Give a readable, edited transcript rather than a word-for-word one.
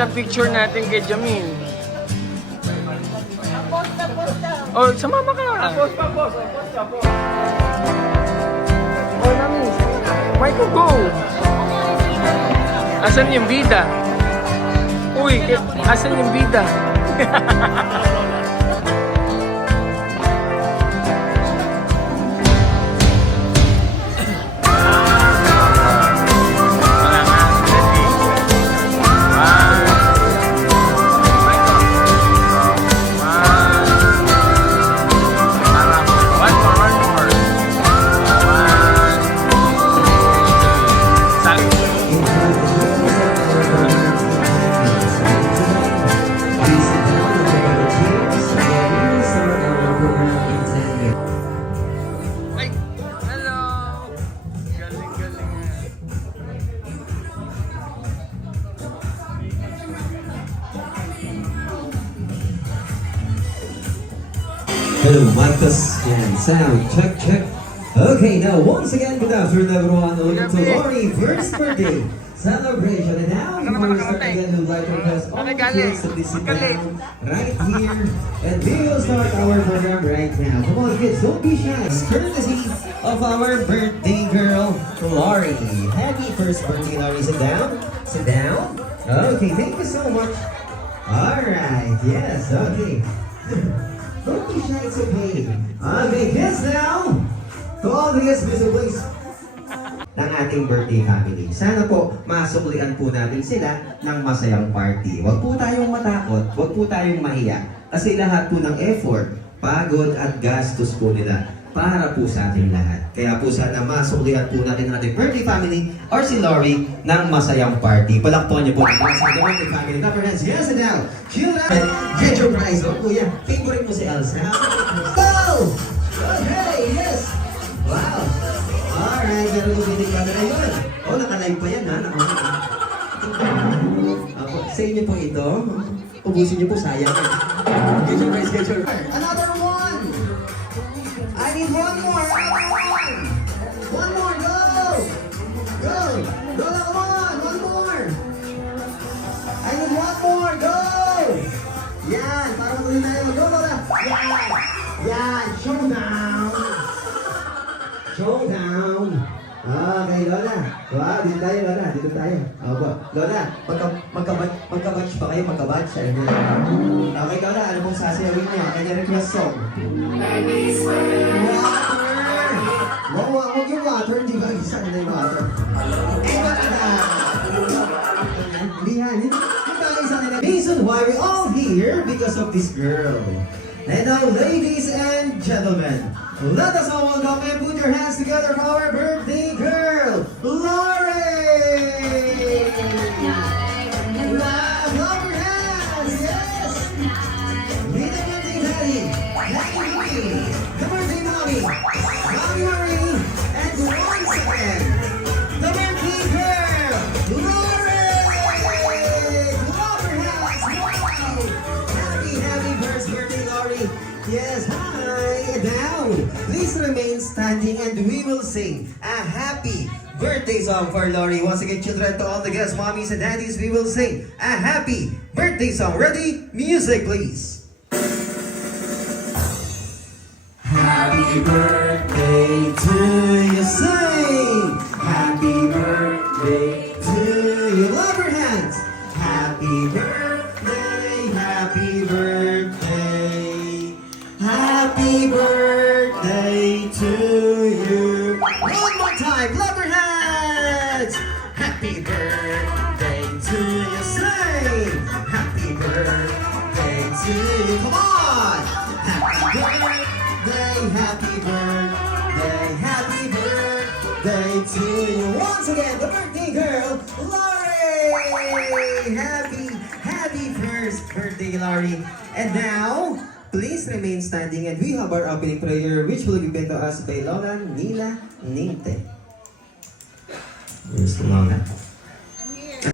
nila picture natin kay Jamin. Oh, sumama ka. Post pa, post ka. Oh, Nami. Michael, go. Asan yung bida? Uy, asan yung bida? Hello, Marcus and sound check. Okay, now once again, good afternoon everyone. Welcome to Lori first birthday celebration. And now, before we start again, we'd like to request all the kids to please sit down right here. And we will start our program right now. Come on, kids, don't be shy. It's courtesy of our birthday girl, Lori. Happy first birthday, Lori. Sit down. Sit down. Okay, thank you so much. All right. Yes. Okay. Don't be shy, it's okay. Okay, kids now! To all the guests, please, ng ating birthday family. Sana po, masuklian po natin sila ng masayang party. Huwag po tayong matakot, huwag po tayong mahiya. Kasi lahat po ng effort, pagod at gastos po nila para po sa ating lahat. Kaya po sana masuklian po natin ang ating birthday family or si Lori ng masayang party. Palakpakan niyo po ang birthday family. Number hands, yes and now. Chill out. Get your prize. Oh, kuya, favorite mo si Elsa. Go! Okay, yes. Wow. Alright, meron ko binig camera yun. Oh, naka-live pa yan ha. Sa inyo po ito. Ubusin niyo po, sayang. Get your prize, get your prize. Another one! I need one more! One more, go! Go! Lola, come on! One more! I need one more, go! Yan! Para matuloy tayo. Go, Lola! Yan! Yan! Showdown! Showdown! Okay, Lola. Wow, dito tayo, Lola. Dito tayo. Opo. Lola, magka-batch pa kayo? Magka-batch sa inyo. Okay, Lola. Ano pong sasayawin niyo? Kanya request song. Water! Huwag yung water. Hindi ba? Isa na yung water. Iba na! Hindi yan. Hindi tayo isa na. Reason why we all here because of this girl. And now, ladies and gentlemen, let us all welcome and put your hands together for our birthday girl, Lori! Love your hands, yes! Meet the birthday daddy, Daddy Louie, the birthday mommy, Mommy Marie, and once again, the birthday girl, Lori! Love your hands, wow! Happy first birthday, Lori! Yes, hi! Now, please remain standing and we will sing a happy birthday song for Lori. Once again, children, to all the guests, mommies and daddies, we will sing a happy birthday song. Ready? Music, please. Happy birthday to you, sing! Happy birthday to you. Love your hands. Happy birthday, happy birthday. Happy birthday to you. One more time, love your hands. Happy birthday to you, sing. Happy birthday to you. Come on. Happy birthday, happy birthday, happy birthday to you. Once again, the birthday girl, Lori. Happy first birthday, Lori. And now, please remain standing and we have our opening prayer which will be given to us by Lola Nila Ninte. Where's Lola?